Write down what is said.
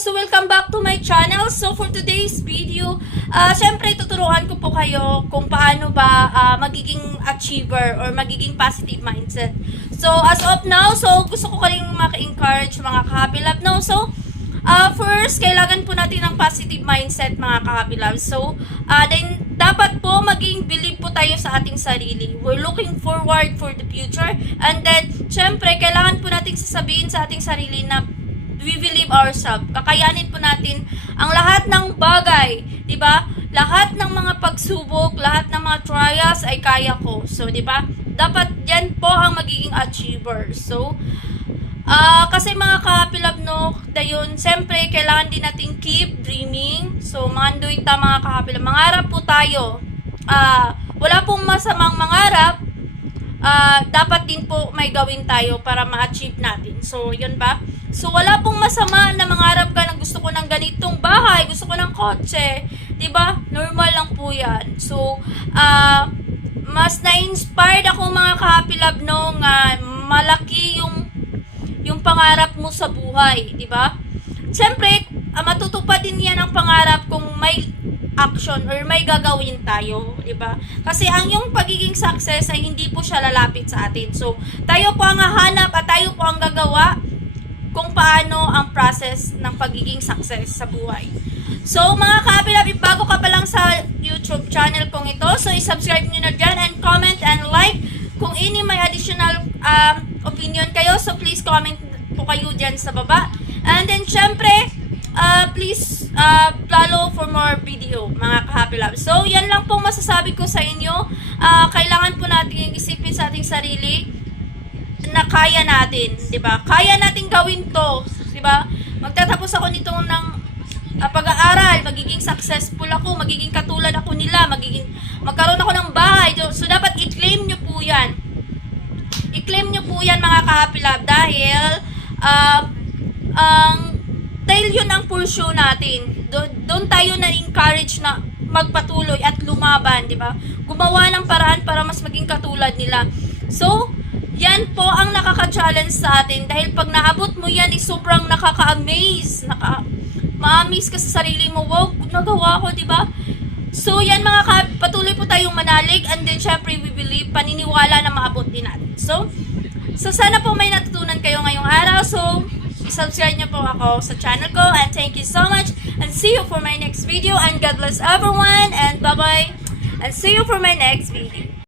So welcome back to my channel. So for today's video, syempre tuturuan ko po kayo kung paano ba magiging achiever or magiging positive mindset. So as of now, so gusto ko kayong maka-encourage mga ka-happy love, no? So first, kailangan po natin ng positive mindset mga ka-happy love. So then dapat po maging believe po tayo sa ating sarili. We're looking forward for the future. And then syempre kailangan po nating sasabihin sa ating sarili na we believe ourselves. Kakayanin po natin ang lahat ng bagay, 'di ba? Lahat ng mga pagsubok, lahat ng mga trials ay kaya ko. So, 'di ba? Dapat 'yan po ang magiging achiever. So, kasi mga ka-happy love, no, dayon, siyempre kailangan din natin keep dreaming. So, mga anduita, mga ka-happy love, mangarap po tayo. Wala pong masamang mangarap. Dapat din po may gawin tayo para ma-achieve natin. So, yun ba? So, wala pong masama na mangarap ka na gusto ko ng ganitong bahay, gusto ko ng kotse. 'Di ba? Normal lang po yan. So, mas na-inspired ako mga ka-happy love, no, nga malaki yung pangarap mo sa buhay. 'Di ba? Siyempre, matutupad din yan ang pangarap kung may action or may gagawin tayo, 'di ba? Kasi ang yung pagiging success ay hindi po siya lalapit sa atin. So, tayo po ang hahanap at tayo po ang gagawa kung paano ang process ng pagiging success sa buhay. So, mga ka-happy love, bago ka pa lang sa YouTube channel kong ito, so i-subscribe nyo na dyan and comment and like. Kung ini may additional opinion kayo, so please comment po kayo dyan sa baba. And then, syempre, please follow for more video, mga ka-happy love. So, yan lang po masasabi ko sa inyo. Kailangan po natin isipin sa ating sarili na kaya natin, 'di ba? Kaya nating gawin 'to, 'di ba? Magtatapos ako nito ng pag-aaral, magiging successful ako, magiging katulad ako nila, magkaroon ako ng bahay. So dapat i-claim niyo po 'yan. I-claim niyo po 'yan mga ka-happy love dahil dahil 'yun ang pursue natin. Doon tayo na-encourage na magpatuloy at lumaban, 'di ba? Gumawa ng paraan para mas maging katulad nila. So, yan po ang nakaka-challenge sa atin dahil pag naabot mo yan, sobrang nakaka-amaze. Ma-amaze ka sa sarili mo. Wow, nagawa ko, di ba? So, yan patuloy po tayong manalig and then syempre we believe, paniniwala na maabot din natin. So sana po may natutunan kayo ngayong araw. So, subscribe niyo po ako sa channel ko and thank you so much and see you for my next video and God bless everyone and bye-bye and see you for my next video.